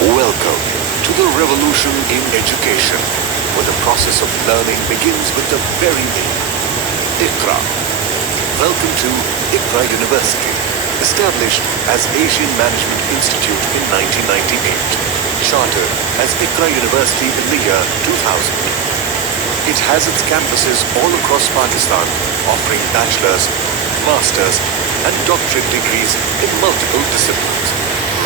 Welcome to the revolution in education, where the process of learning begins with the very name, Iqra. Welcome to Iqra University, established as Asian Management Institute in 1998, chartered as Iqra University in the year 2000. It has its campuses all across Pakistan, offering bachelor's, master's, and doctorate degrees in multiple disciplines.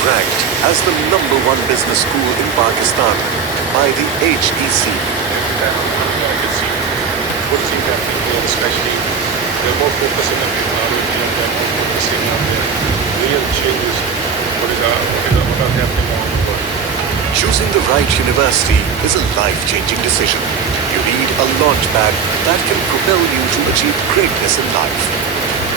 Ranked as the #1 business school in Pakistan by the HEC. I can see good thing happening here, especially they're more focusing on technology and they're more focusing on the real changes, what are happening all over the world. Choosing the right university is a life-changing decision. You need a launchpad that can propel you to achieve greatness in life.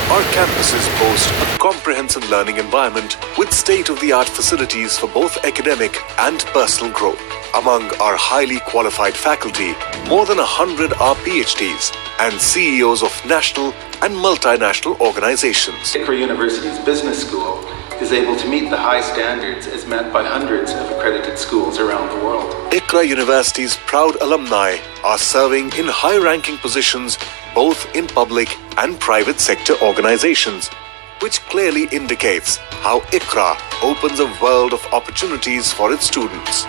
Our campuses boast a comprehensive learning environment with state-of-the-art facilities for both academic and personal growth. Among our highly qualified faculty, more than 100 are PhDs and CEOs of national and multinational organizations. Iqra University's business school is able to meet the high standards as met by hundreds of accredited schools around the world. Iqra University's proud alumni are serving in high-ranking positions both in public and private sector organizations, which clearly indicates how Iqra opens a world of opportunities for its students.